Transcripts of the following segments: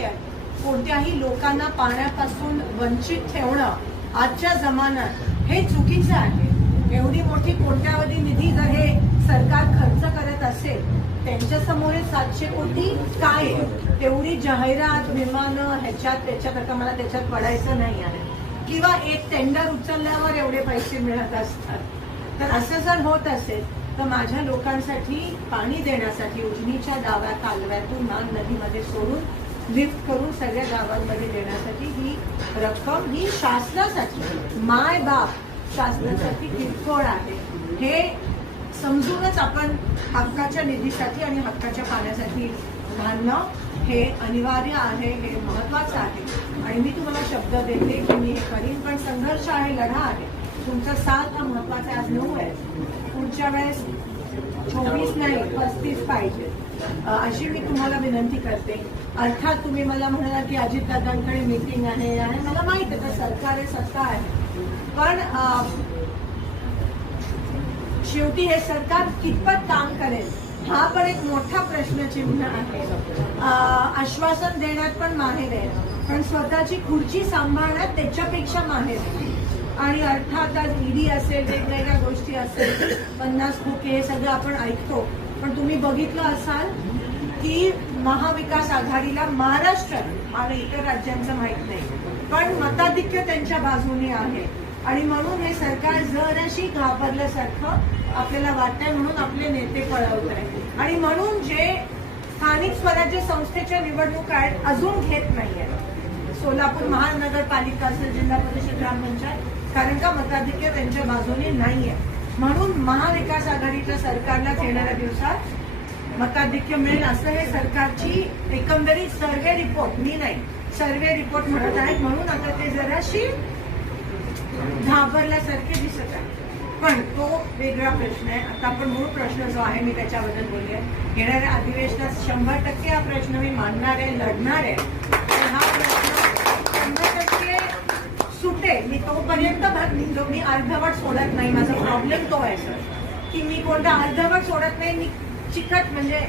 आहे. कोणत्याही लोकांना पाण्यापासून वंचित ठेवणं आजच्या जमान्यात हे चुकीचं आहे. एवढी मोठी कोट्यावधी निधी जर हे सरकार खर्च करत असेल त्यांच्यासमोर सातशे कोटी काय तेवढी जाहिरात विमानं ह्याच्यात त्याच्यात आता मला त्याच्यात पडायचं नाही आहे. किंवा एक टेंडर उचलल्यावर एवढे पैसे मिळत असतात. तर असं जर होत असेल तर माझ्या लोकांसाठी पाणी देण्यासाठी उजनीच्या डाव्या कालव्यातून नाग नदीमध्ये सोडून लिफ्ट करून सगळ्या गावांमध्ये देण्यासाठी ही रक्कम ही शासनासाठी माय बाप शासनासाठी किरकोळ आहे. हे समजूनच आपण हक्काच्या निधीसाठी आणि हक्काच्या पाण्यासाठी भांडणं हे अनिवार्य आहे हे महत्वाचं आहे. आणि मी तुम्हाला शब्द देते की मी हे करीन पण संघर्ष आहे लढा आहे. तुमचा साथ हा महत्त्वाचा आहे. आज नऊ आहे. पुढच्या वेळेस चोवीस नाही पस्तीस पाहिजे. अशी मी तुम्हाला विनंती करते. अर्थात तुम्ही मला म्हणाला की अजितदादांकडे मीटिंग आहे आणि मला माहीत आहे सरकार आहे सत्ता आहे. पण शेवटी हे सरकार कितपत काम करेल हा पण एक मोठा प्रश्नचिन्ह आहे. आश्वासन देण्यात पण माहेर आहे. पण स्वतःची खुर्ची सांभाळण्यात त्याच्यापेक्षा माहेर आहे. आणि अर्थात ईडी असेल वेगवेगळ्या गोष्टी असेल पन्नास खोके हे सगळं आपण ऐकतो. पण तुम्ही बघितलं असाल की महाविकास आघाडीला महाराष्ट्रात आणि इतर राज्यांचं माहीत नाही. पण मताधिक्य त्यांच्या बाजूने आहे. आणि म्हणून हे सरकार जराशी घाबरल्यासारखं आपल्याला वाटतंय म्हणून आपले नेते पळवत आहे आणि म्हणून जे स्थानिक स्वराज्य संस्थेच्या निवडणूक आहेत अजून घेत नाहीये सोलापूर महानगरपालिका असेल जिल्हा परिषद ग्रामपंचायत कारण का मताधिक्य त्यांच्या बाजूने नाहीये. म्हणून महाविकास आघाडीच्या सरकारला येणाऱ्या दिवसात मताधिक्य मिळेल असं हे सरकारची एकंदरीत सर्वे रिपोर्ट मी नाही सर्वे रिपोर्ट म्हणत आहेत म्हणून आता ते जराशी घाबरल्यासारखे दिसत आहे. पण तो वेगळा प्रश्न आहे. आता आपण मूळ प्रश्न जो आहे मी त्याच्याबद्दल बोलले. येणाऱ्या अधिवेशनात शंभर टक्के हा प्रश्न मी मानणार आहे लढणार आहे तर हा प्रश्न शंभर टक्के पर्यंत मी तोपर्यंत मी जो- मी अर्धवट सोडत नाही. माझा प्रॉब्लेम तो आहे सर की मी कोणता अर्धवट सोडत नाही. मी चिकट म्हणजे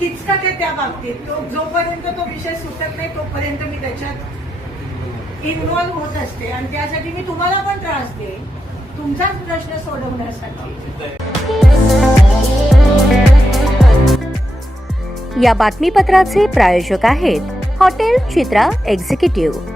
किचकट आहे त्या बाबतीत. तो जोपर्यंत तो विषय सुटत नाही तोपर्यंत मी त्याच्यात इन्व्हॉल्व्ह होत असते. आणि त्यासाठी मी तुम्हाला पण त्रास देईन. तुमचाच प्रश्न सोडवण्यासाठी. या बातमीपत्राचे प्रायोजक आहेत हॉटेल चित्रा एक्झिक्युटिव्ह.